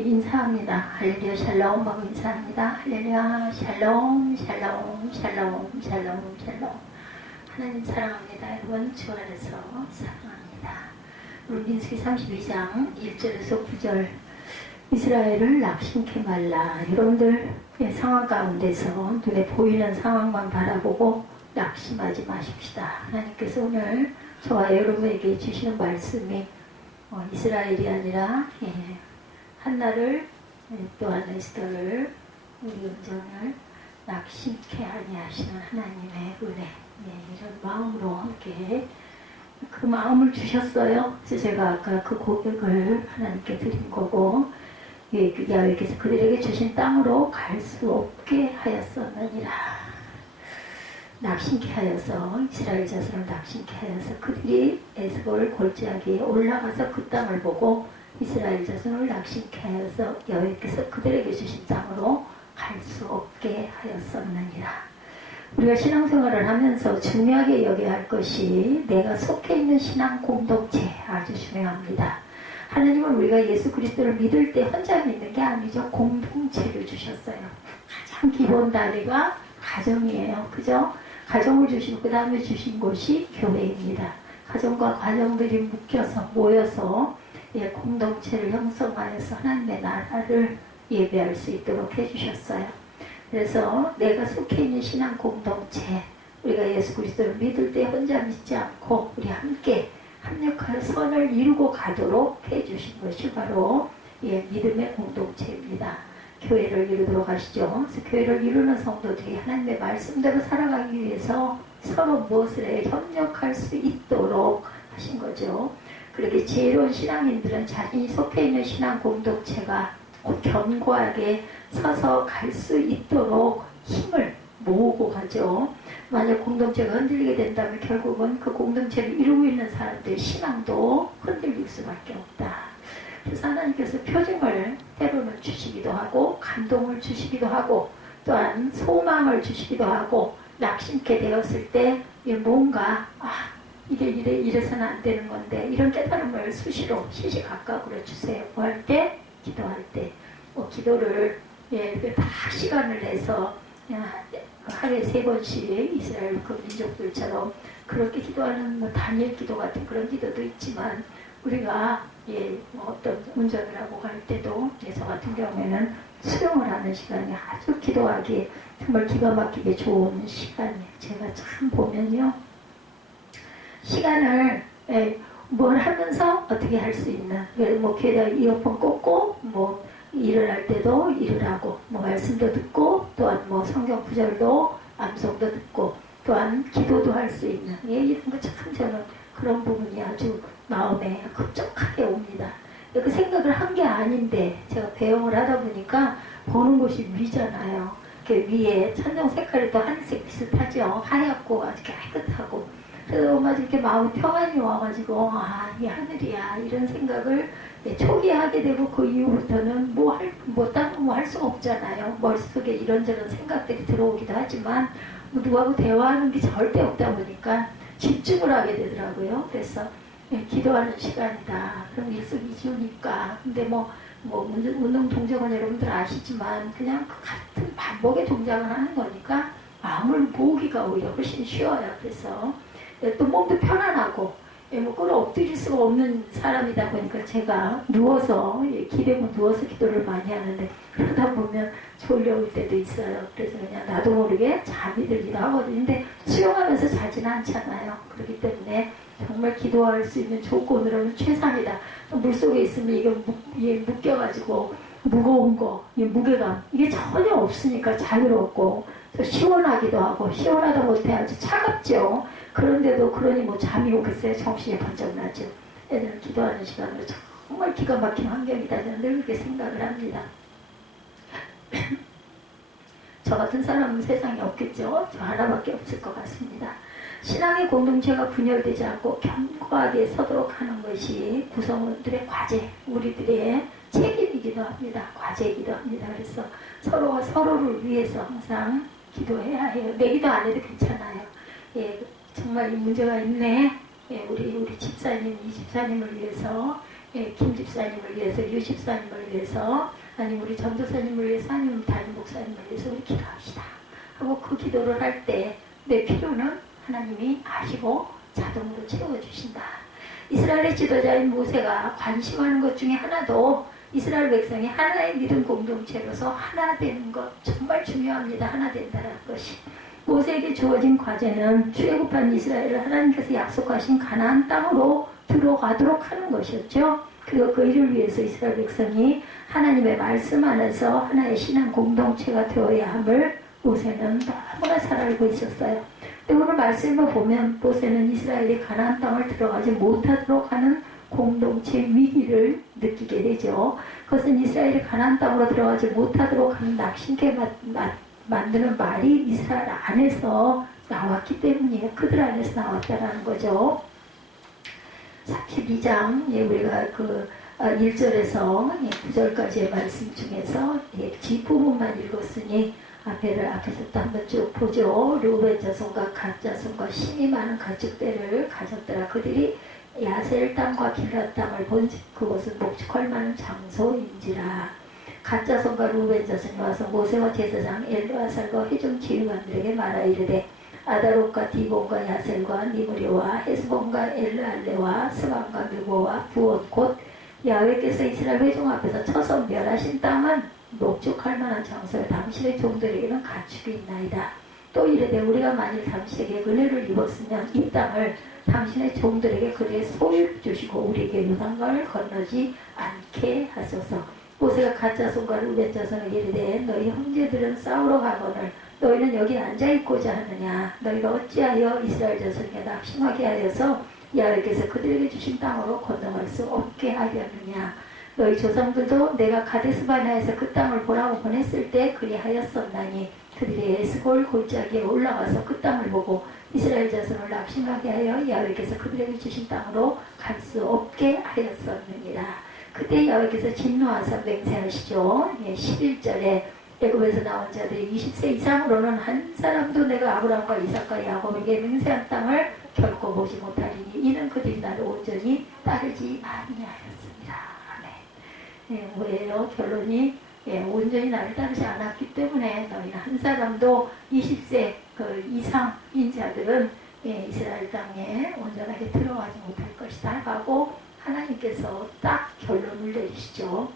인사합니다. 할렐루야 샬롬 하고 인사합니다. 할렐루야 샬롬 샬롬 샬롬 샬롬 샬롬 하나님 사랑합니다. 여러분 주 안에서 사랑합니다. 우리 민수기 32장 1절에서 9절 이스라엘을 낙심케 말라 여러분들 상황 가운데서 눈에 보이는 상황만 바라보고 낙심하지 마십시다. 하나님께서 오늘 저와 여러분에게 주시는 말씀이 어, 이스라엘이 아니라 예, 한나를 예, 또한 에스더를 우리 은정을 낙심케 아니하시는 하나님의 은혜 예, 이런 마음으로 함께 그 마음을 주셨어요. 그래서 제가 아까 그 고백을 하나님께 드린 거고 예, 그 야외께서 그들에게 주신 땅으로 갈 수 없게 하였었느니라. 낙심케 하여서 이스라엘 자손을 낙심케 하여서 그들이 에스골 골짜기에 올라가서 그 땅을 보고 이스라엘 자손을 낙심케 하여서 여호와께서 그들에게 주신 땅으로 갈 수 없게 하였었느니라. 우리가 신앙생활을 하면서 중요하게 여겨야 할 것이 내가 속해 있는 신앙 공동체 아주 중요합니다. 하나님은 우리가 예수 그리스도를 믿을 때 혼자 믿는 게 아니죠. 공동체를 주셨어요. 가장 기본 다리가 가정이에요. 그죠? 가정을 주시고 그 다음에 주신 곳이 교회입니다. 가정과 가정들이 묶여서 모여서 예, 공동체를 형성하여서 하나님의 나라를 예배할 수 있도록 해주셨어요. 그래서 내가 속해 있는 신앙 공동체, 우리가 예수 그리스도를 믿을 때 혼자 믿지 않고 우리 함께 합력하여 선을 이루고 가도록 해주신 것이 바로 예, 믿음의 공동체입니다. 교회를 이루도록 하시죠. 그래서 교회를 이루는 성도들이 하나님의 말씀대로 살아가기 위해서 서로 무엇을 해 협력할 수 있도록 하신 거죠. 그렇게 지혜로운 신앙인들은 자신이 속해 있는 신앙 공동체가 곧 견고하게 서서 갈 수 있도록 힘을 모으고 가죠. 만약 공동체가 흔들리게 된다면 결국은 그 공동체를 이루고 있는 사람들의 신앙도 흔들릴 수밖에 없다. 그래서 하나님께서 표징을 때로는 주시기도 하고 감동을 주시기도 하고 또한 소망을 주시기도 하고 낙심케 되었을 때 뭔가 아 이래 이래 이래서는 안 되는 건데 이런 깨달음을 수시로 시시각각으로 주세요. 뭐 할 때? 기도할 때. 뭐 기도를 예, 다 시간을 내서 하루에 세 번씩 이스라엘 그 민족들처럼 그렇게 기도하는 뭐 단일 기도 같은 그런 기도도 있지만 우리가 예, 뭐 어떤 운전을 하고 갈 때도 예, 저 같은 경우에는 수영을 하는 시간이 아주 기도하기 정말 기가 막히게 좋은 시간이에요. 제가 참 보면요. 시간을 예, 뭘 하면서 어떻게 할 수 있나. 뭐 귀에다 이어폰 꽂고 뭐 일을 할 때도 일을 하고 뭐 말씀도 듣고 또한 뭐 성경 구절도 암송도 듣고 또한 기도도 할 수 있는 예, 이런 거 참 저는 그런 부분이 아주 마음에 급적하게 옵니다. 그 생각을 한 게 아닌데 제가 배영을 하다 보니까 보는 곳이 위잖아요. 그 위에 천정 색깔이 또 하늘색 비슷하죠. 하얗고 아주 깨끗하고 그래서 막 이렇게 마음 평안이 와가지고 아 이 하늘이야 이런 생각을 초기에 하게 되고 그 이후부터는 뭐 할 뭐 다른 뭐 할 수가 없잖아요. 머릿속에 이런저런 생각들이 들어오기도 하지만 뭐 누구하고 대화하는 게 절대 없다 보니까 집중을 하게 되더라고요. 그래서 예, 기도하는 시간이다. 그럼 일석이조니까. 근데 뭐, 뭐, 운동 동작은 여러분들 아시지만, 그냥 그 같은 반복의 동작을 하는 거니까, 마음을 모으기가 오히려 훨씬 쉬워요. 그래서, 예, 또 몸도 편안하고, 예, 뭐, 끌어 엎드릴 수가 없는 사람이다 보니까 제가 누워서, 예, 기대면 누워서 기도를 많이 하는데, 그러다 보면 졸려올 때도 있어요. 그래서 그냥 나도 모르게 잠이 들기도 하거든요. 근데 수영하면서 자지는 않잖아요. 그렇기 때문에, 정말 기도할 수 있는 조건으로는 최상이다. 물속에 있으면 이게, 무, 이게 묶여가지고 무거운 거, 이 무게감 이게 전혀 없으니까 자유롭고 시원하기도 하고 시원하다 못해 아주 차갑죠. 그런데도 그러니 뭐 잠이 오겠어요. 정신이 번쩍 나죠. 애들 기도하는 시간으로 정말 기가 막힌 환경이다. 저는 늘 그렇게 생각을 합니다. 저 같은 사람은 세상에 없겠죠. 저 하나밖에 없을 것 같습니다. 신앙의 공동체가 분열되지 않고 견고하게 서도록 하는 것이 구성원들의 과제, 우리들의 책임이기도 합니다. 과제이기도 합니다. 그래서 서로가 서로를 위해서 항상 기도해야 해요. 내 기도 안 해도 괜찮아요. 예, 정말 이 문제가 있네. 예, 우리 우리 집사님, 이 집사님을 위해서 예, 김 집사님을 위해서, 유 집사님을 위해서, 아니면 우리 전도사님을 위해서, 아니면 담임 목사님을 위해서 우리 기도합시다. 하고 그 기도를 할 때 내 필요는 하나님이 아시고 자동으로 채워 주신다. 이스라엘의 지도자인 모세가 관심하는 것 중에 하나도 이스라엘 백성이 하나의 믿음 공동체로서 하나 되는 것 정말 중요합니다. 하나 된다는 것이. 모세에게 주어진 과제는 출애굽한 이스라엘을 하나님께서 약속하신 가나안 땅으로 들어가도록 하는 것이었죠. 그리고 그 일을 위해서 이스라엘 백성이 하나님의 말씀 안에서 하나의 신앙 공동체가 되어야 함을 모세는 너무나 잘 알고 있었어요. 근데 오늘 말씀을 보면 모세는 이스라엘이 가나안 땅을 들어가지 못하도록 하는 공동체 위기를 느끼게 되죠. 그것은 이스라엘이 가나안 땅으로 들어가지 못하도록 하는 낙심케 마- 마- 만드는 말이 이스라엘 안에서 나왔기 때문이에요. 그들 안에서 나왔다라는 거죠. 32장 예, 우리가 그 아, 1절에서 9절까지의 말씀 중에서 예, 뒷부분만 읽었으니 앞에를 앞에서 또 한번 쭉 보죠. 르우벤 자손과 갓 자손과 힘이 많은 가축대를 가졌더라. 그들이 야셀 땅과 길라 땅을 본즉 그곳은 목축할 만한 장소인지라. 갓 자손과 르우벤 자손이 와서 모세와 제사장 엘르아살과 회중 지휘관들에게 말하 이르되 아다롯과 디본과 야셀과 니무리와 헤스본과 엘르알레와 스반과 느보와 부온 곧 야훼께서 이스라엘 회중 앞에서 쳐서 멸하신 땅은 목축할 만한 장소에 당신의 종들에게는 가축이 있나이다. 또 이르되 우리가 만일 당신에게 은혜를 입었으면 이 땅을 당신의 종들에게 그의 소유 주시고 우리에게 요단강을 건너지 않게 하소서. 모세가 가짜 루벤 자손에게 이르되 너희 형제들은 싸우러 가거늘 너희는 여기 앉아 있고자 하느냐 너희가 어찌하여 이스라엘 자손에게 낙심하게 하여서 야훼께서 그들에게 주신 땅으로 건너갈 수 없게 하려느냐 너희 조상들도 내가 가데스바나에서 그 땅을 보라고 보냈을 때 그리하였었나니 그들이 에스골 골짜기에 올라가서 그 땅을 보고 이스라엘 자손을 낙심하게 하여 야훼께서 그들에게 주신 땅으로 갈 수 없게 하였었느니라. 그때 야훼께서 진노하사 맹세하시죠. 예, 11절에 애굽에서 나온 자들이 20세 이상으로는 한 사람도 내가 아브라함과 이삭과 야곱에게 맹세한 땅을 결코 보지 못하리니 이는 그들이 나를 온전히 따르지 아니하였습니다. 아멘. 예, 뭐예요? 결론이 예, 온전히 나를 따르지 않았기 때문에 너희는 한 사람도 20세 그 이상인 자들은 예, 이스라엘 땅에 온전하게 들어가지 못할 것이다 하고 하나님께서 딱 결론을 내리시죠.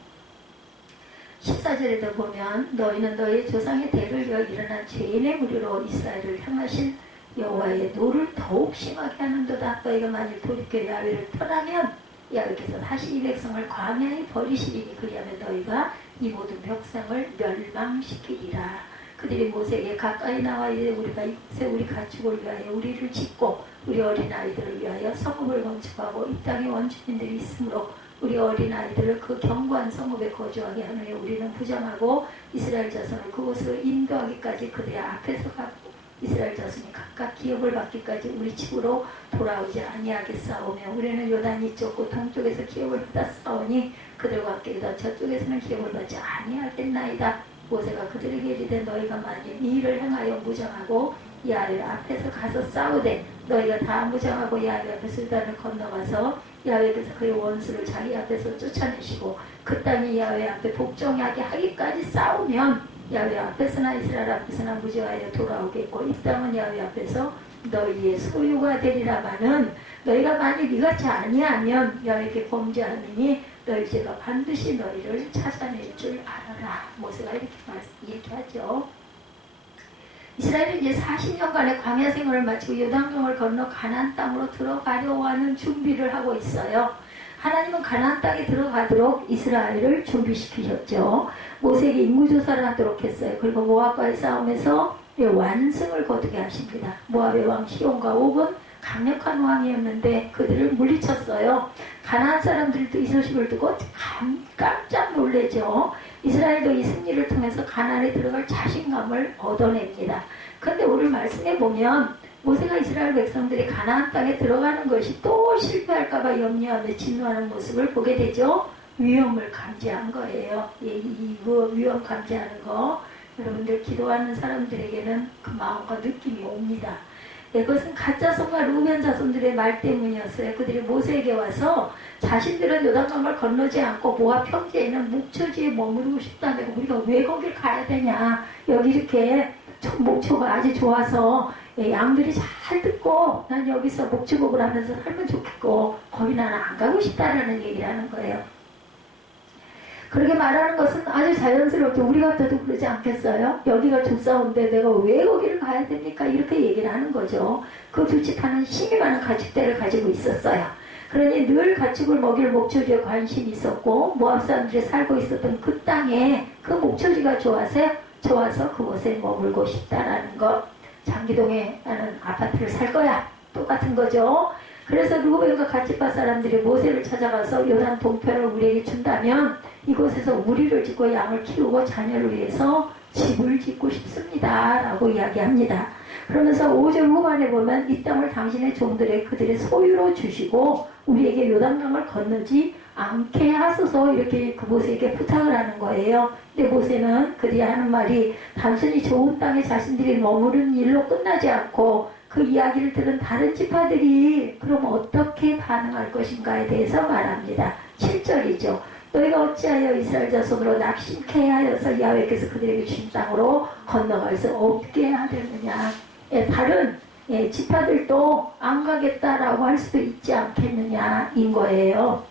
14절에도 보면 너희는 너희 조상의 대를 이어 일어난 죄인의 무리로 이스라엘을 향하신 여호와의 노를 더욱 심하게 하는도다 너희가 만일 돌이켜 야훼를 떠나면 야훼께서 다시 이 백성을 광야에 버리시리니 그리하면 너희가 이 모든 백성을 멸망시키리라 그들이 모세에게 가까이 나와 이제 우리가 이곳에 우리 가축을 위하여 우리를 짓고 우리 어린아이들을 위하여 성읍을 건축하고 이 땅에 원주민들이 있으므로 우리 어린아이들을 그 견고한 성읍에 거주하게 하느니 우리는 부정하고 이스라엘 자손을 그곳으로 인도하기까지 그들의 앞에서 가고 이스라엘 자손이 각각 기업을 받기까지 우리 집으로 돌아오지 아니하겠사오며 우리는 요단 이쪽 고 동쪽에서 기업을 받아 싸우니 그들과 함께 유다 저쪽에서는 기업을 받지 아니하겠나이다. 모세가 그들에게 이르되 너희가 만일 이 일을 행하여 무장하고 야훼 앞에서 가서 싸우되 너희가 다 무장하고 야훼 앞에서 요단을 건너가서 야훼께서 그의 원수를 자기 앞에서 쫓아내시고 그 땅이 야훼 앞에 복종하게 하기까지 싸우면 야훼 앞에서나 이스라엘 앞에서나 무죄하여 돌아오겠고 이 땅은 야훼 앞에서 너희의 소유가 되리라마는 너희가 만일 이같이 아니하면 야훼께 범죄하느니 너희 죄가 반드시 너희를 찾아낼 줄 알아라 모세가 이렇게 얘기하죠. 이스라엘은 이제 40년간의 광야 생활을 마치고 요단강을 건너 가나안 땅으로 들어가려고 하는 준비를 하고 있어요. 하나님은 가나안 땅에 들어가도록 이스라엘을 준비시키셨죠. 모세에게 인구조사를 하도록 했어요. 그리고 모압과의 싸움에서 완승을 거두게 하십니다. 모압의 왕 시온과 옥은 강력한 왕이었는데 그들을 물리쳤어요. 가나안 사람들도 이 소식을 듣고 감- 깜짝 놀래죠. 이스라엘도 이 승리를 통해서 가나안에 들어갈 자신감을 얻어냅니다. 그런데 오늘 말씀해 보면 모세가 이스라엘 백성들이 가나안 땅에 들어가는 것이 또 실패할까봐 염려하며 진노하는 모습을 보게 되죠. 위험을 감지한 거예요. 예, 이- 이거 위험 감지하는 거 여러분들 기도하는 사람들에게는 그 마음과 느낌이 옵니다. 예, 그것은 가짜 성과 루벤 자손들의 말 때문이었어요. 그들이 모세에게 와서 자신들은 요단강을 건너지 않고 모압 평지에 있는 목초지에 머무르고 싶다며 우리가 왜 거길 가야 되냐. 여기 이렇게 좀 목초가 아주 좋아서 예, 양들이 잘 듣고 난 여기서 목축업을 하면서 살면 좋겠고 거기 나는 안 가고 싶다라는 얘기를 하는 거예요. 그렇게 말하는 것은 아주 자연스럽게 우리 같아도 그러지 않겠어요? 여기가 좋사온데 내가 왜 거기를 가야 됩니까? 이렇게 얘기를 하는 거죠. 그 두치파는 힘이 많은 가축대를 가지고 있었어요. 그러니 늘 가축을 먹일 목초지에 관심이 있었고 모압 사람들이 살고 있었던 그 땅에 그 목초지가 좋아서 좋아서 그곳에 머물고 싶다라는 것. 장기동에 나는 아파트를 살 거야. 똑같은 거죠. 그래서 루벤과 가치파 사람들이 모세를 찾아가서 요단 동편을 우리에게 준다면 이곳에서 우리를 짓고 양을 키우고 자녀를 위해서 집을 짓고 싶습니다. 라고 이야기합니다. 그러면서 5절 후반에 보면 이 땅을 당신의 종들의 그들의 소유로 주시고 우리에게 요단강을 건너지 않게 하소서 이렇게 그 모세에게 부탁을 하는 거예요. 근데 모세는 그들이 하는 말이 단순히 좋은 땅에 자신들이 머무른 일로 끝나지 않고 그 이야기를 들은 다른 지파들이 그럼 어떻게 반응할 것인가에 대해서 말합니다. 7절이죠. 너희가 어찌하여 이스라엘 자손으로 낙심케 하여서 야훼께서 그들에게 주신 땅으로 건너갈 수 없게 하려느냐. 예, 다른 예, 지파들도 안 가겠다라고 할 수도 있지 않겠느냐인 거예요.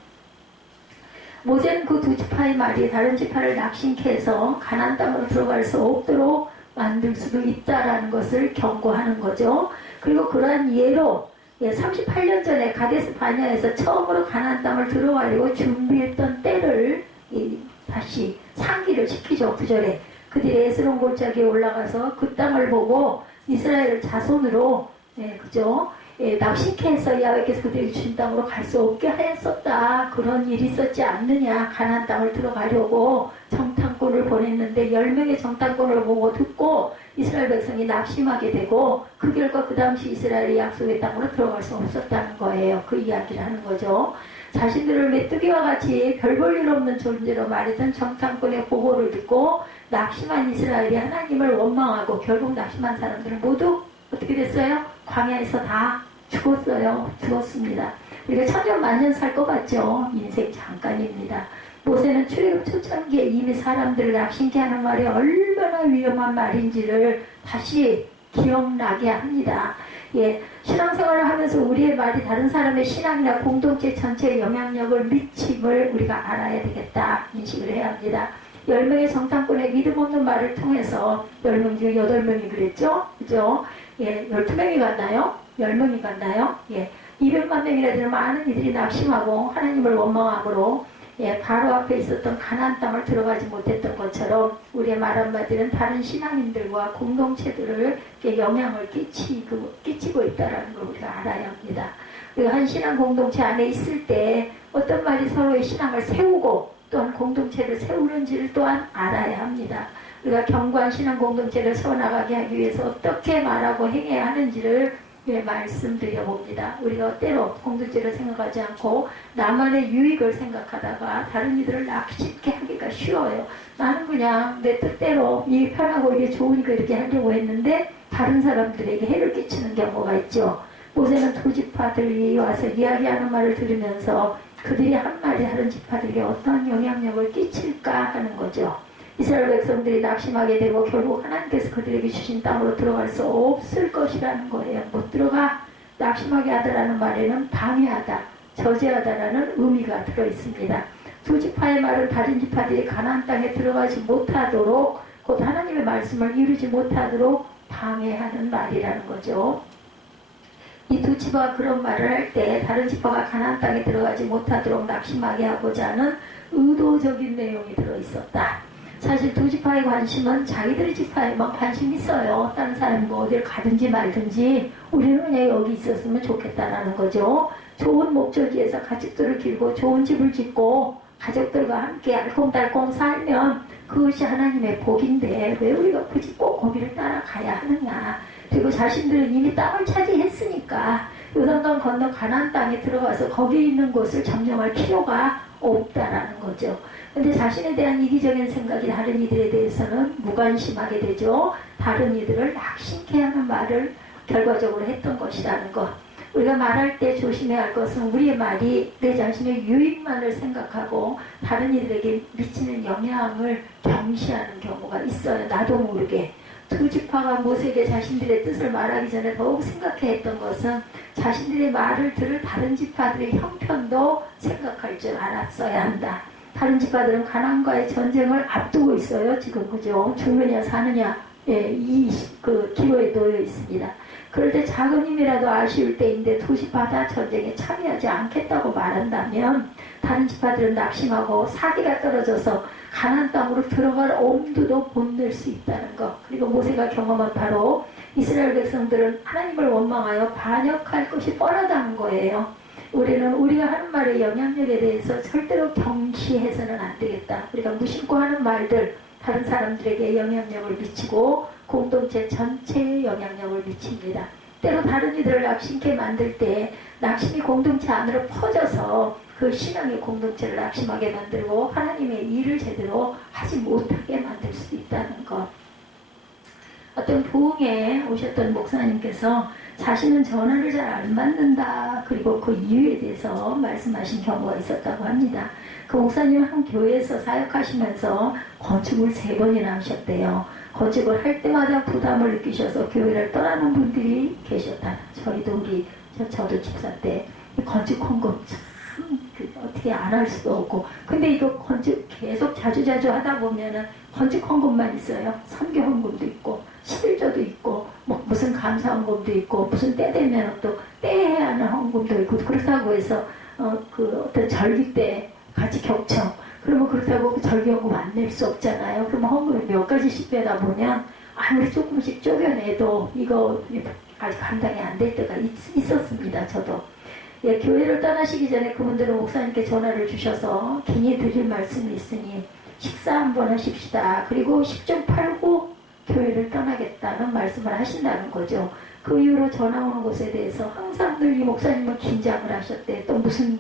모세는 그 두 지파의 말이 다른 지파를 낙심케 해서 가난 땅으로 들어갈 수 없도록 만들 수도 있다라는 것을 경고하는 거죠. 그리고 그러한 예로 예, 38년 전에 가데스 바냐에서 처음으로 가난 땅을 들어가려고 준비했던 때를 이, 다시 상기를 시키죠. 구절에 그들이 에스론 골짜기에 올라가서 그 땅을 보고 이스라엘 자손으로 예, 그죠? 예, 납식해서 야훼께서 그들에게 주신 땅으로 갈 수 없게 하였었다. 그런 일이 있었지 않느냐. 가난 땅을 들어가려고 정탐 꾼을 보냈는데 열 명의 정탐꾼을 보고 듣고 이스라엘 백성이 낙심하게 되고 그 결과 그 당시 이스라엘의 약속의 땅으로 들어갈 수 없었다는 거예요. 그 이야기를 하는 거죠. 자신들을 메뚜기와 같이 별 볼 일 없는 존재로 말했던 정탐꾼의 보고를 듣고 낙심한 이스라엘이 하나님을 원망하고 결국 낙심한 사람들은 모두 어떻게 됐어요? 광야에서 다 죽었어요. 죽었습니다. 우리가 천년 만년 살 것 같죠? 인생 잠깐입니다. 모세는 출애굽 초창기에 이미 사람들을 낙심케 하는 말이 얼마나 위험한 말인지를 다시 기억나게 합니다. 예, 신앙생활을 하면서 우리의 말이 다른 사람의 신앙이나 공동체 전체에 영향력을 미침을 우리가 알아야 되겠다 인식을 해야 합니다. 10명의 정탐꾼의 믿음 없는 말을 통해서 10명 중에 8명이 그랬죠? 그죠? 예, 12명이 갔나요? 10명이 갔나요? 예, 200만 명이나 되는 많은 이들이 낙심하고 하나님을 원망함으로 예, 바로 앞에 있었던 가나안 땅을 들어가지 못했던 것처럼 우리의 말 한마디는 다른 신앙인들과 공동체들을 영향을 끼치고, 끼치고 있다는 걸 우리가 알아야 합니다. 한 신앙 공동체 안에 있을 때 어떤 말이 서로의 신앙을 세우고 또한 공동체를 세우는지를 또한 알아야 합니다. 우리가 경관 신앙 공동체를 세워나가게 하기 위해서 어떻게 말하고 행해야 하는지를 예, 말씀드려 봅니다. 우리가 때로 공동체를 생각하지 않고 나만의 유익을 생각하다가 다른 이들을 낙심케 하기가 쉬워요. 나는 그냥 내 뜻대로 이 편하고 이게 좋으니까 이렇게 하려고 했는데 다른 사람들에게 해를 끼치는 경우가 있죠. 모세는 두 지파들이 와서 이야기하는 말을 들으면서 그들이 한 말이 다른 지파들에게 어떤 영향력을 끼칠까 하는 거죠. 이스라엘 백성들이 낙심하게 되고 결국 하나님께서 그들에게 주신 땅으로 들어갈 수 없을 것이라는 거예요. 못 들어가 낙심하게 하다라는 말에는 방해하다, 저지하다라는 의미가 들어 있습니다. 두 지파의 말은 다른 지파들이 가나안 땅에 들어가지 못하도록 곧 하나님의 말씀을 이루지 못하도록 방해하는 말이라는 거죠. 이 두 지파가 그런 말을 할 때 다른 지파가 가나안 땅에 들어가지 못하도록 낙심하게 하고자 하는 의도적인 내용이 들어 있었다. 사실 두 지파의 관심은 자기들의 지파에만 관심 있어요. 다른 사람이 뭐 어딜 가든지 말든지 우리는 그냥 여기 있었으면 좋겠다라는 거죠. 좋은 목적지에서 가족들을 길고 좋은 집을 짓고 가족들과 함께 알콩달콩 살면 그것이 하나님의 복인데 왜 우리가 굳이 꼭 거기를 따라가야 하느냐. 그리고 자신들은 이미 땅을 차지했으니까 요단강 건너 가난 땅에 들어가서 거기에 있는 곳을 점령할 필요가 없다라는 거죠. 근데 자신에 대한 이기적인 생각이 다른 이들에 대해서는 무관심하게 되죠. 다른 이들을 낙심케 하는 말을 결과적으로 했던 것이라는 것. 우리가 말할 때 조심해야 할 것은 우리의 말이 내 자신의 유익만을 생각하고 다른 이들에게 미치는 영향을 경시하는 경우가 있어요. 나도 모르게. 두 지파가 모세에게 자신들의 뜻을 말하기 전에 더욱 생각해야 했던 것은 자신들의 말을 들을 다른 지파들의 형편도 생각할 줄 알았어야 한다. 다른 지파들은 가난과의 전쟁을 앞두고 있어요. 지금 그죠? 죽느냐 사느냐 예, 이그 기로에 놓여 있습니다. 그럴 때 작은 힘이라도 아쉬울 때인데 두 지파 다 전쟁에 참여하지 않겠다고 말한다면 다른 지파들은 낙심하고 사기가 떨어져서 가난 땅으로 들어갈 엄두도 못 낼 수 있다는 것. 그리고 모세가 경험한 바로 이스라엘 백성들은 하나님을 원망하여 반역할 것이 뻔하다는 거예요. 우리는 우리가 하는 말의 영향력에 대해서 절대로 경시해서는 안 되겠다. 우리가 무심코 하는 말들 다른 사람들에게 영향력을 미치고 공동체 전체에 영향력을 미칩니다. 때로 다른 이들을 낙심케 만들 때 낙심이 공동체 안으로 퍼져서 그 신앙의 공동체를 낙심하게 만들고 하나님의 일을 제대로 하지 못하게 만들 수 있다는 것. 어떤 부흥에 오셨던 목사님께서 자신은 전화를 잘 안 받는다. 그리고 그 이유에 대해서 말씀하신 경우가 있었다고 합니다. 그 목사님 한 교회에서 사역하시면서 건축을 세 번이나 하셨대요. 건축을 할 때마다 부담을 느끼셔서 교회를 떠나는 분들이 계셨다. 저희도 우리, 저, 저도 집사 때 건축 헌금 참 그, 어떻게 안 할 수도 없고. 근데 이거 건축 계속 자주 자주 하다 보면은 건축 헌금만 있어요. 선교 헌금도 있고, 11조도 있고, 뭐 무슨 감사 헌금도 있고, 무슨 때 되면 또 때해야 하는 헌금도 있고, 그렇다고 해서, 어, 그 어떤 절기 때 같이 겹쳐. 그러면 그렇다고 그 절기 헌금 안 낼 수 없잖아요. 그러면 헌금을 몇 가지씩 빼다 보면 아무리 조금씩 쪼개내도 이거 아직 감당이 안 될 때가 있, 있었습니다. 저도. 예, 교회를 떠나시기 전에 그분들은 목사님께 전화를 주셔서 긴히 드릴 말씀이 있으니 식사 한번 하십시다. 그리고 10좀 팔고 교회를 떠나겠다는 말씀을 하신다는 거죠. 그 이후로 전화 오는 곳에 대해서 항상 늘 이 목사님은 긴장을 하셨대. 또 무슨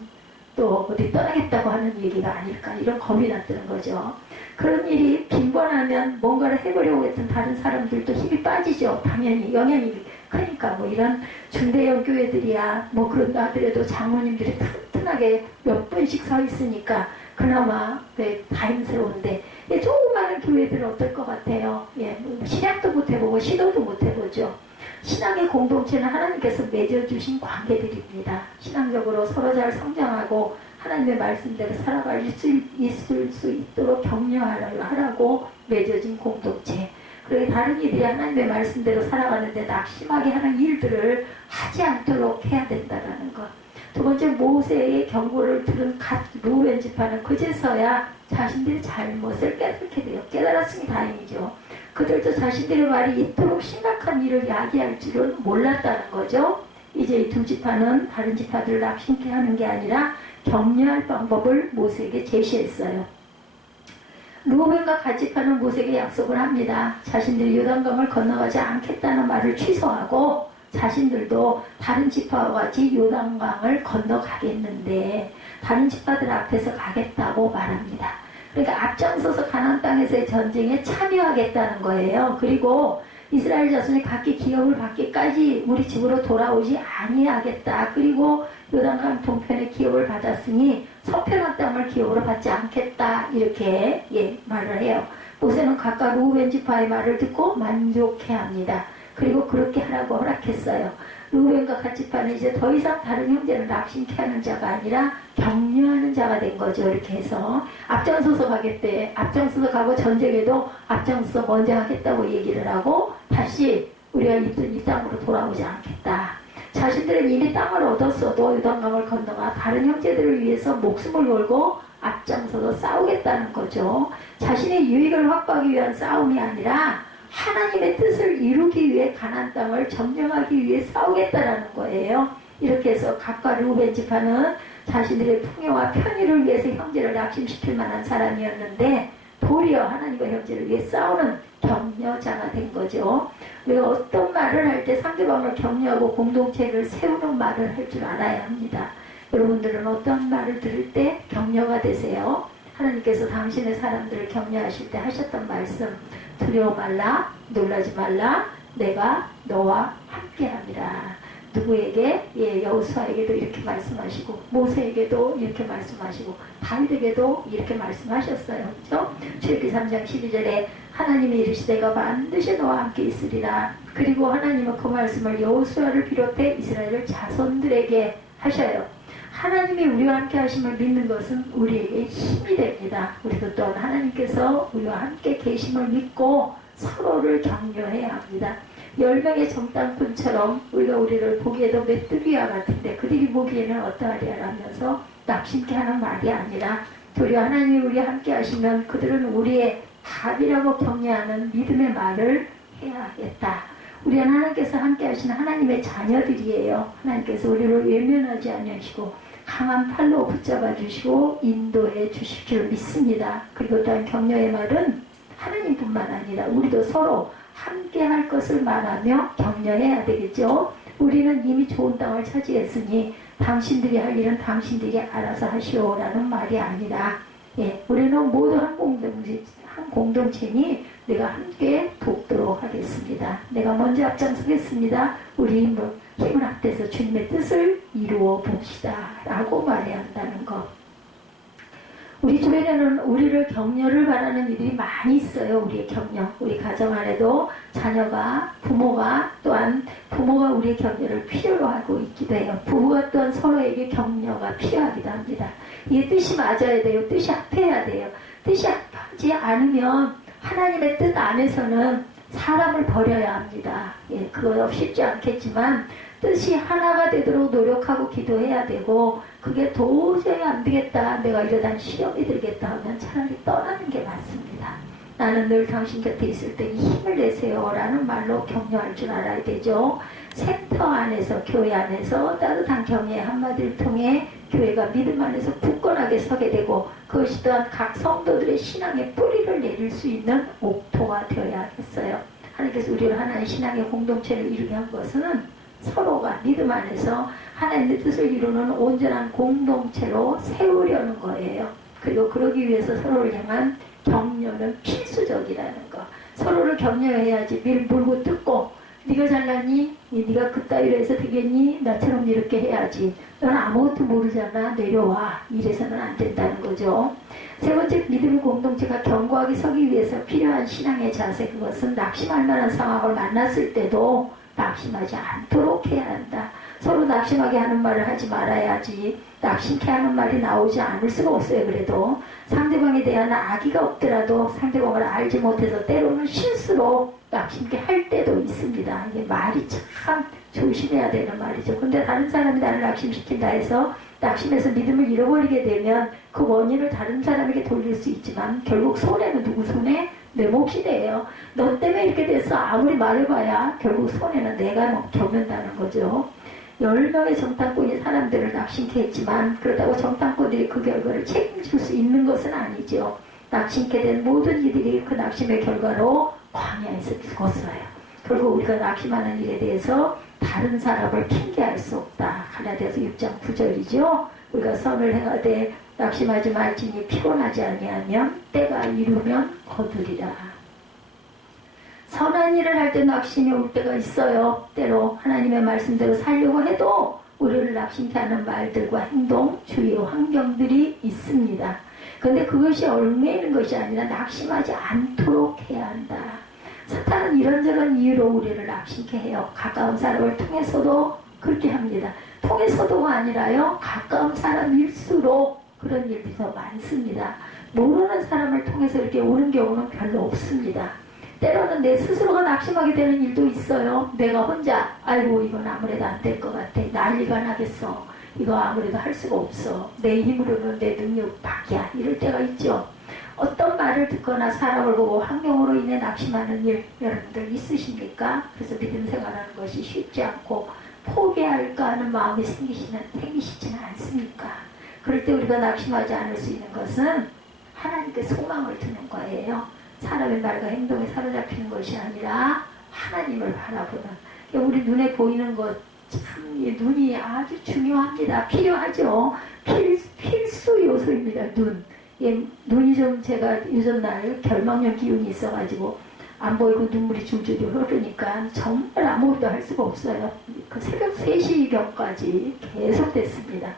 또 어디 떠나겠다고 하는 얘기가 아닐까 이런 겁이 났다는 거죠. 그런 일이 빈번하면 뭔가를 해보려고 했던 다른 사람들도 힘이 빠지죠. 당연히 영향이 크니까 뭐 이런 중대형 교회들이야 뭐 그런다 하더라도 장모님들이 튼튼하게 몇 분씩 서 있으니까 그나마 네, 다행스러운데 예, 조그마한 교회들은 어떨 것 같아요? 예, 뭐 시작도 못 해보고 시도도 못 해보죠. 신앙의 공동체는 하나님께서 맺어주신 관계들입니다. 신앙적으로 서로 잘 성장하고 하나님의 말씀대로 살아갈 수 있을 수 있도록 격려하라고 맺어진 공동체. 그리고 다른 이들이 하나님의 말씀대로 살아가는데 낙심하게 하는 일들을 하지 않도록 해야 된다는 것. 두 번째 모세의 경고를 들은 갓 루벤 지파는 그제서야 자신들의 잘못을 깨닫게 돼요. 깨달았으니 다행이죠. 그들도 자신들의 말이 이토록 심각한 일을 야기할 줄은 몰랐다는 거죠. 이제 이 두 지파는 다른 지파들을 낙심케 하는 게 아니라 격려할 방법을 모세에게 제시했어요. 루벤과 가지파는 모세에게 약속을 합니다. 자신들이 요단강을 건너가지 않겠다는 말을 취소하고 자신들도 다른 지파와 같이 요단강을 건너가겠는데 다른 지파들 앞에서 가겠다고 말합니다. 그러니까 앞장서서 가나안 땅에서의 전쟁에 참여하겠다는 거예요. 그리고 이스라엘 자손이 각기 기업을 받기까지 우리 집으로 돌아오지 아니하겠다. 그리고 요단강 동편의 기업을 받았으니 서편한 땅을 기업으로 받지 않겠다. 이렇게 예, 말을 해요. 모세는 각각 루벤 지파의 말을 듣고 만족해합니다. 그리고 그렇게 하라고 허락했어요. 루벤과 가치파는 이제 더 이상 다른 형제를 낙심케 하는 자가 아니라 격려하는 자가 된 거죠. 이렇게 해서 앞장서서 가겠대. 앞장서서 가고 전쟁에도 앞장서서 먼저 하겠다고 얘기를 하고 다시 우리가 있던 이 땅으로 돌아오지 않겠다. 자신들은 이미 땅을 얻었어도 유단강을 건너가 다른 형제들을 위해서 목숨을 걸고 앞장서서 싸우겠다는 거죠. 자신의 유익을 확보하기 위한 싸움이 아니라 하나님의 뜻을 이루기 위해 가난 땅을 점령하기 위해 싸우겠다라는 거예요. 이렇게 해서 각과 루벤 지파는 자신들의 풍요와 편의를 위해서 형제를 낙심시킬 만한 사람이었는데 도리어 하나님과 형제를 위해 싸우는 격려자가 된 거죠. 우리가 어떤 말을 할 때 상대방을 격려하고 공동체를 세우는 말을 할 줄 알아야 합니다. 여러분들은 어떤 말을 들을 때 격려가 되세요? 하나님께서 당신의 사람들을 격려하실 때 하셨던 말씀 두려워 말라 놀라지 말라 내가 너와 함께 함께함이라. 누구에게 예 여호수아에게도 이렇게 말씀하시고 모세에게도 이렇게 말씀하시고 다윗에게도 이렇게 말씀하셨어요. 그렇죠? 출애굽기 3장 12절에 하나님이 이르시되 내가 반드시 너와 함께 있으리라. 그리고 하나님은 그 말씀을 여호수아를 비롯해 이스라엘 자손들에게 하셔요. 하나님이 우리와 함께 하심을 믿는 것은 우리에게 힘이 됩니다. 우리도 또한 하나님께서 우리와 함께 계심을 믿고 서로를 격려해야 합니다. 열 명의 정당꾼처럼 우리가 우리를 보기에도 메뚜기와 같은데 그들이 보기에는 어떠하리라면서 낙심케 하는 말이 아니라 도리어 하나님이 우리와 함께 하시면 그들은 우리의 답이라고 격려하는 믿음의 말을 해야겠다. 우리는 하나님께서 함께 하시는 하나님의 자녀들이에요. 하나님께서 우리를 외면하지 않으시고 강한 팔로 붙잡아 주시고 인도해 주실 줄 믿습니다. 그리고 또한 격려의 말은 하나님뿐만 아니라 우리도 서로 함께 할 것을 말하며 격려해야 되겠죠. 우리는 이미 좋은 땅을 차지했으니 당신들이 할 일은 당신들이 알아서 하시오라는 말이 아니라 예, 우리는 모두 한 공동체, 한 공동체니 내가 함께 돕도록 하겠습니다. 내가 먼저 앞장서겠습니다. 우리 힘을, 힘을 합해서 주님의 뜻을 이루어 봅시다. 라고 말해야 한다는 것. 우리 주변에는 우리를 격려를 바라는 이들이 많이 있어요. 우리의 격려. 우리 가정 안에도 자녀가, 부모가 또한 부모가 우리의 격려를 필요로 하고 있기도 해요. 부부가 또한 서로에게 격려가 필요하기도 합니다. 이게 뜻이 맞아야 돼요. 뜻이 합해야 돼요. 뜻이 합하지 않으면 하나님의 뜻 안에서는 사람을 버려야 합니다. 예, 그거 쉽지 않겠지만 뜻이 하나가 되도록 노력하고 기도해야 되고 그게 도저히 안 되겠다. 내가 이러다 시험이 들겠다 하면 차라리 떠나는 게 맞습니다. 나는 늘 당신 곁에 있을 때니 힘을 내세요. 라는 말로 격려할 줄 알아야 되죠. 센터 안에서, 교회 안에서 따뜻한 격려의 한마디를 통해 교회가 믿음 안에서 굳건하게 서게 되고 그것이 또한 각 성도들의 신앙의 뿌리를 내릴 수 있는 옥토가 되어야 겠어요. 하나님께서 우리를 하나의 신앙의 공동체를 이루게 한 것은 서로가 믿음 안에서 하나님의 뜻을 이루는 온전한 공동체로 세우려는 거예요. 그리고 그러기 위해서 서로를 향한 격려는 필수적이라는 거. 서로를 격려해야지 밀 물고 뜯고 네가 잘났니? 네가 그따위로 해서 되겠니? 나처럼 이렇게 해야지. 너는 아무것도 모르잖아. 내려와. 이래서는 안 된다는 거죠. 세 번째 믿음의 공동체가 견고하게 서기 위해서 필요한 신앙의 자세 그것은 낙심할 만한 상황을 만났을 때도 낙심하지 않도록 해야 한다. 서로 낙심하게 하는 말을 하지 말아야지. 낙심케 하는 말이 나오지 않을 수가 없어요. 그래도 상대방에 대한 악의가 없더라도 상대방을 알지 못해서 때로는 실수로 낙심케 할 때도 있습니다. 이게 말이 참 조심해야 되는 말이죠. 근데 다른 사람이 나를 낙심시킨다 해서 낙심해서 믿음을 잃어버리게 되면 그 원인을 다른 사람에게 돌릴 수 있지만 결국 손해는 누구 손에? 내 몫이 돼요. 너 때문에 이렇게 됐어. 아무리 말해봐야 결국 손해는 내가 겪는다는 거죠. 열 명의 정탐꾼이 사람들을 낙심케 했지만 그렇다고 정탐꾼들이 그 결과를 책임질 수 있는 것은 아니죠. 낙심케 된 모든 이들이 그 낙심의 결과로 광야에서 죽었어요. 결국 우리가 낙심하는 일에 대해서 다른 사람을 핑계할 수 없다. 가나디아서 6장 9절이죠. 우리가 선을 행하되 낙심하지 말지니 피곤하지 아니하면 때가 이르면 거두리라. 선한 일을 할 때 낙심이 올 때가 있어요. 때로 하나님의 말씀대로 살려고 해도 우리를 낙심케 하는 말들과 행동, 주요 환경들이 있습니다. 근데 그것이 얽매이는 것이 아니라 낙심하지 않도록 해야 한다. 사탄은 이런저런 이유로 우리를 낙심케 해요. 가까운 사람을 통해서도 그렇게 합니다. 통해서도가 아니라요. 가까운 사람일수록 그런 일이 더 많습니다. 모르는 사람을 통해서 이렇게 오는 경우는 별로 없습니다. 때로는 내 스스로가 낙심하게 되는 일도 있어요. 내가 혼자 아이고 이건 아무래도 안 될 것 같아. 난리가 나겠어. 이거 아무래도 할 수가 없어. 내 힘으로는 내 능력 밖이야. 이럴 때가 있죠. 어떤 말을 듣거나 사람을 보고 환경으로 인해 낙심하는 일 여러분들 있으십니까? 그래서 믿음 생활하는 것이 쉽지 않고 포기할까 하는 마음이 생기시는, 생기시지는 않습니까? 그럴 때 우리가 낙심하지 않을 수 있는 것은 하나님께 소망을 두는 거예요. 사람의 말과 행동에 사로잡히는 것이 아니라 하나님을 바라보는 우리 눈에 보이는 것 참 눈이 아주 중요합니다. 필요하죠. 필, 필수 요소입니다. 눈. 예, 눈이 좀 제가 요즘 날 결막염 기운이 있어가지고 안 보이고 눈물이 줄줄이 흐르니까 정말 아무것도 할 수가 없어요. 그 새벽 3시경까지 계속 됐습니다.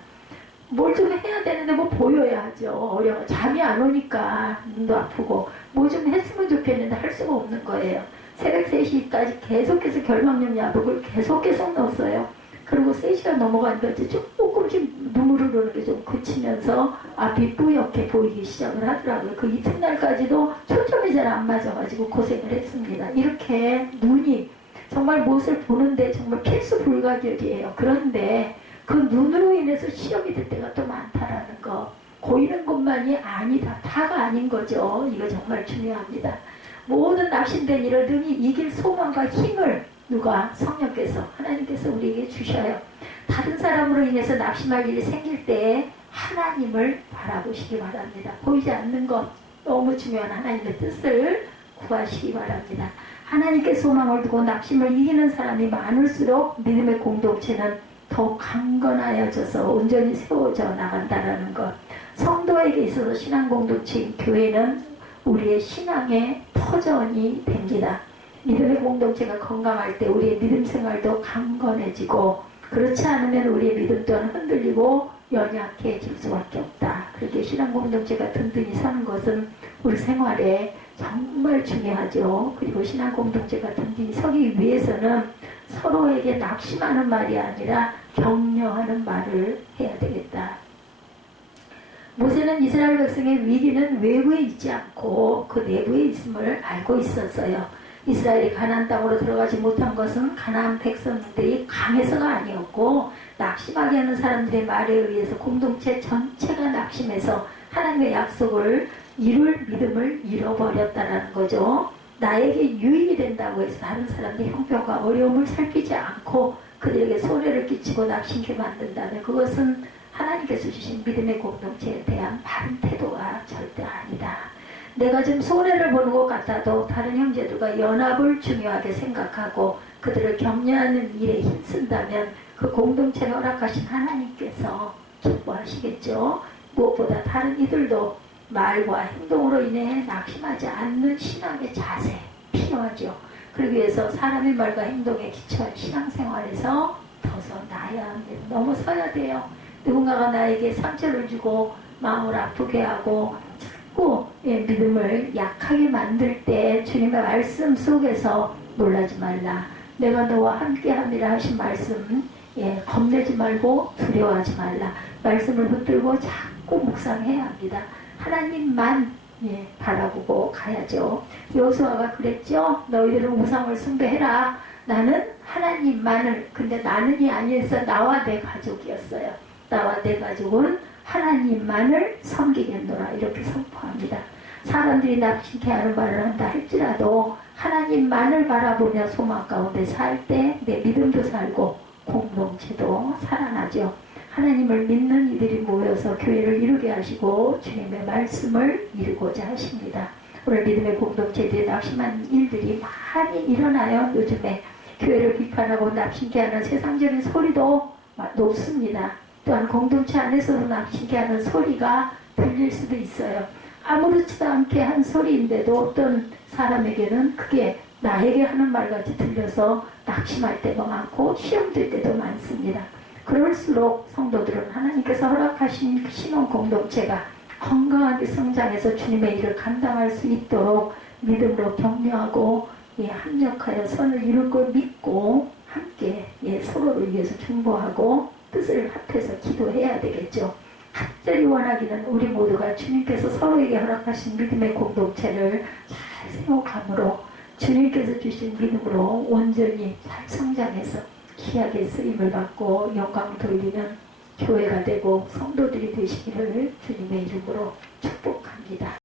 뭘 좀 해야 되는데 뭐 보여야 하죠. 어려워. 잠이 안 오니까 눈도 아프고 뭐 좀 했으면 좋겠는데 할 수가 없는 거예요. 새벽 3시까지 계속해서 결막염 약을 계속 계속 넣었어요. 그리고 3시간 넘어가니까 조금씩 눈물 흐르는 게 좀 그치면서 앞이 뿌옇게 보이기 시작을 하더라고요. 그 이튿날까지도 초점이 잘 안 맞아가지고 고생을 했습니다. 이렇게 눈이 정말 무엇을 보는데 정말 필수 불가결이에요. 그런데 그 눈으로 인해서 시험이 될 때가 또 많다라는 거. 보이는 것만이 아니다. 다가 아닌 거죠. 이거 정말 중요합니다. 모든 납신된 일을 능히 이길 소망과 힘을 누가 성령께서 하나님께서 우리에게 주셔요. 다른 사람으로 인해서 낙심할 일이 생길 때 하나님을 바라보시기 바랍니다. 보이지 않는 것 너무 중요한 하나님의 뜻을 구하시기 바랍니다. 하나님께 소망을 두고 낙심을 이기는 사람이 많을수록 믿음의 공동체는 더 강건하여져서 온전히 세워져 나간다라는 것. 성도에게 있어서 신앙 공동체인 교회는 우리의 신앙의 터전이 됩니다. 믿음의 공동체가 건강할 때 우리의 믿음 생활도 강건해지고 그렇지 않으면 우리의 믿음 또한 흔들리고 연약해질 수밖에 없다. 그렇게 신앙 공동체가 든든히 사는 것은 우리 생활에 정말 중요하죠. 그리고 신앙 공동체가 든든히 서기 위해서는 서로에게 낙심하는 말이 아니라 격려하는 말을 해야 되겠다. 모세는 이스라엘 백성의 위기는 외부에 있지 않고 그 내부에 있음을 알고 있었어요. 이스라엘이 가나안 땅으로 들어가지 못한 것은 가나안 백성들이 강해서가 아니었고 낙심하게 하는 사람들의 말에 의해서 공동체 전체가 낙심해서 하나님의 약속을 이룰 믿음을 잃어버렸다는 거죠. 나에게 유익이 된다고 해서 다른 사람들의 형편과 어려움을 살피지 않고 그들에게 손해를 끼치고 낙심케 만든다면 그것은 하나님께서 주신 믿음의 공동체에 대한 바른 태도가 절대 아니다. 내가 좀 손해를 보는 것 같아도 다른 형제들과 연합을 중요하게 생각하고 그들을 격려하는 일에 힘쓴다면 그 공동체를 허락하신 하나님께서 기뻐하시겠죠. 무엇보다 다른 이들도 말과 행동으로 인해 낙심하지 않는 신앙의 자세 필요하죠. 그러기 위해서 사람의 말과 행동에 기초한 신앙생활에서 더서 나야 합니다. 넘어서야 돼요. 누군가가 나에게 상처를 주고 마음을 아프게 하고 자꾸 예, 믿음을 약하게 만들 때 주님의 말씀 속에서 놀라지 말라. 내가 너와 함께함이라 하신 말씀 예, 겁내지 말고 두려워하지 말라. 말씀을 붙들고 자꾸 묵상해야 합니다. 하나님만 예, 바라보고 가야죠. 여수아가 그랬죠. 너희들은 우상을 숭배해라. 나는 하나님만을 근데 나는이 아니어서 나와 내 가족이었어요. 나와 내 가족은 하나님만을 섬기겠노라 이렇게 선포합니다. 사람들이 납치케 하는 말을 한다 할지라도 하나님만을 바라보며 소망 가운데 살 때 내 믿음도 살고 공동체도 살아나죠. 하나님을 믿는 이들이 모여서 교회를 이루게 하시고 주님의 말씀을 이루고자 하십니다. 오늘 믿음의 공동체들이 낙심한 일들이 많이 일어나요. 요즘에 교회를 비판하고 납심케 하는 세상적인 소리도 높습니다. 또한 공동체 안에서도 납치게 하는 소리가 들릴 수도 있어요. 아무렇지도 않게 한 소리인데도 어떤 사람에게는 그게 나에게 하는 말같이 들려서 낙심할 때가 많고 시험될 때도 많습니다. 그럴수록 성도들은 하나님께서 허락하신 신혼 공동체가 건강하게 성장해서 주님의 일을 감당할 수 있도록 믿음으로 격려하고 예, 합력하여 선을 이룰 걸 믿고 함께 예, 서로를 위해서 중보하고 뜻을 합해서 기도해야 되겠죠. 간절히 원하기는 우리 모두가 주님께서 서로에게 허락하신 믿음의 공동체를 잘 세워감으로 주님께서 주신 믿음으로 온전히 잘 성장해서 귀하게 쓰임을 받고 영광을 돌리는 교회가 되고 성도들이 되시기를 주님의 이름으로 축복합니다.